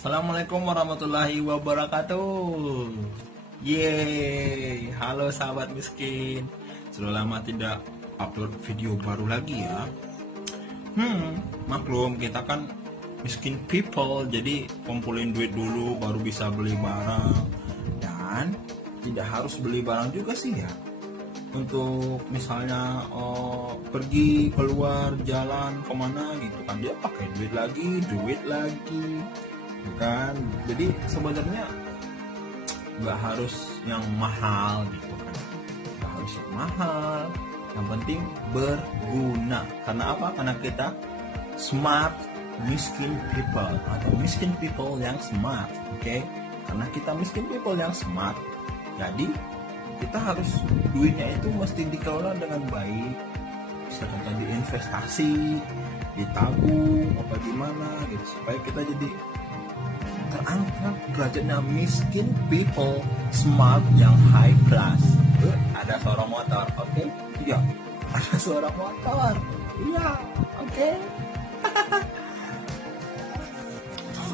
Assalamualaikum warahmatullahi wabarakatuh. Yeay, halo sahabat miskin. Sudah lama tidak upload video baru lagi ya. Maklum kita kan miskin people, jadi kumpulin duit dulu baru bisa beli barang. Dan tidak harus beli barang juga sih ya. Untuk misalnya pergi keluar jalan kemana gitu kan, dia pakai duit lagi kan. Jadi sebenarnya nggak harus yang mahal gitu kan, nggak harus yang mahal, yang penting berguna. Karena apa? Karena kita smart miskin people atau miskin people yang smart, oke? Karena kita miskin people yang smart, jadi kita harus duitnya itu mesti dikelola dengan baik. Bisa contoh diinvestasi, ditabung apa gimana gitu, supaya kita jadi terangkat derajatnya miskin people smart yang high class. Ada suara motor, oke? Iya, ada suara motor. Iya, oke.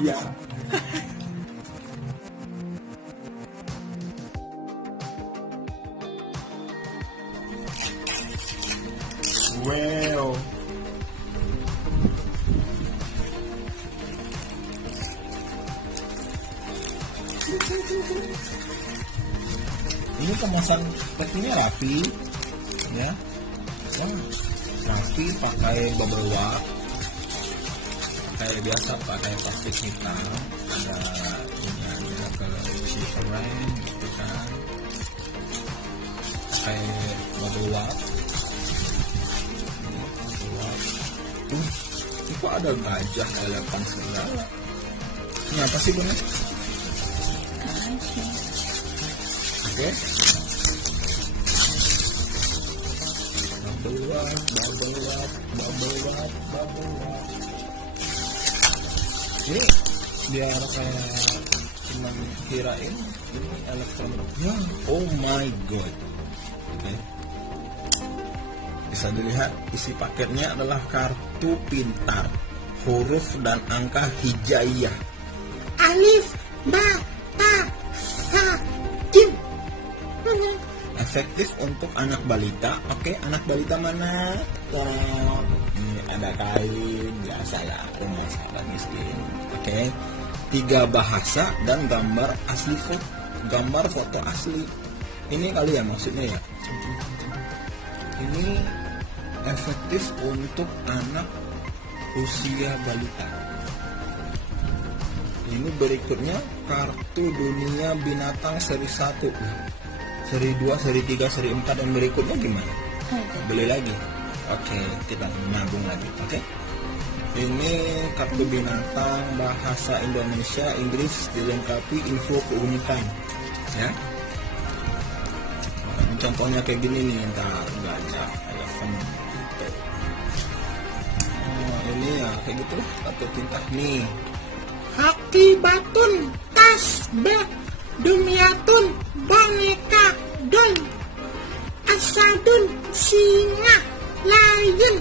Iya. Wow. Ini kemasan packingnya rapi, ya, rapi, pakai bubble wrap, kayak biasa pakai plastik hitam, ada ini ada kalau isi keren gitu kan, pakai bubble wrap. Ini kok ada gajah elephant segala. Ini apa sih Bunda? Oke. Bubble wrap. Ini biar kayak cuman kirain ini elektronik. Ya, oh my god. Oke. Bisa dilihat isi paketnya adalah kartu pintar, huruf dan angka hijaiyah. Alif, ba, ta, sa, jim. Efektif untuk anak balita. Oke, anak balita mana? Ini ada kain, biasa ya, rumah sahabat miskin. Oke, 3 bahasa dan gambar asli foto asli. Ini kali ya maksudnya ya. Ini efektif untuk anak usia balita. Ini berikutnya kartu dunia binatang seri 1, seri 2, seri 3, seri 4 dan berikutnya gimana? Beli lagi. Oke, kita nabung lagi. Oke. Ini kartu binatang bahasa Indonesia, Inggris, dilengkapi info keunikan. Ya. Contohnya kayak gini nih, ntar gajah, elephant gitu. Ini ya kayak gitu lah, kartu pintar nih. Hakibatun tasbih dumyatun boneka don asadun singa lion.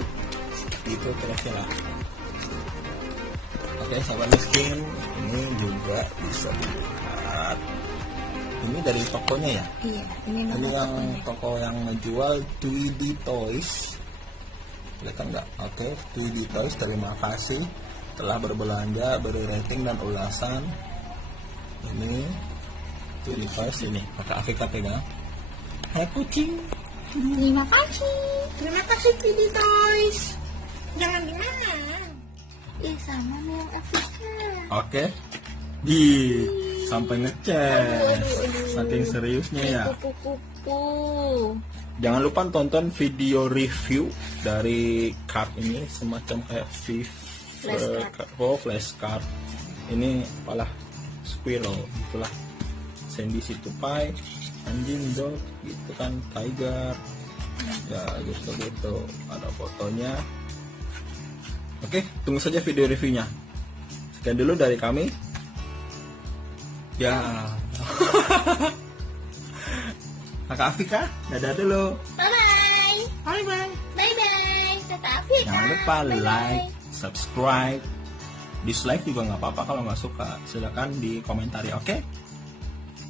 Itu kira-kira. Oke, sahabat miskin, ini juga bisa dilihat. Ini dari tokonya ya? Iya, ini yang toko yang menjual Tweedy Toys. Kelihatan nggak? Oke, Tweedy Toys, terima kasih telah berbelanja, beri rating dan ulasan. Ini Tweedy Toys ini, pakai Afika pegang. Hai kucing. Terima kasih Tweedy Toys. Jangan dimakan. sama nih yang Afrika. Oke. Sampai ngecek. Saking seriusnya ya. Kupu-kupu. Jangan lupa tonton video review dari card ini, semacam kayak flashcard. Ini apalah squirrel, itulah Sandy Situpai, anjing, dog gitu kan, tiger. Ya gitu ada fotonya. Oke, tunggu saja video reviewnya. Sekian dulu dari kami. Ya. Kakak Afika, dadah dulu. Bye-bye. Bye-bye. Bye-bye. Kakak Afrika. Jangan lupa Bye-bye. like, subscribe, dislike juga nggak apa-apa kalau nggak suka, silakan di komentari, oke?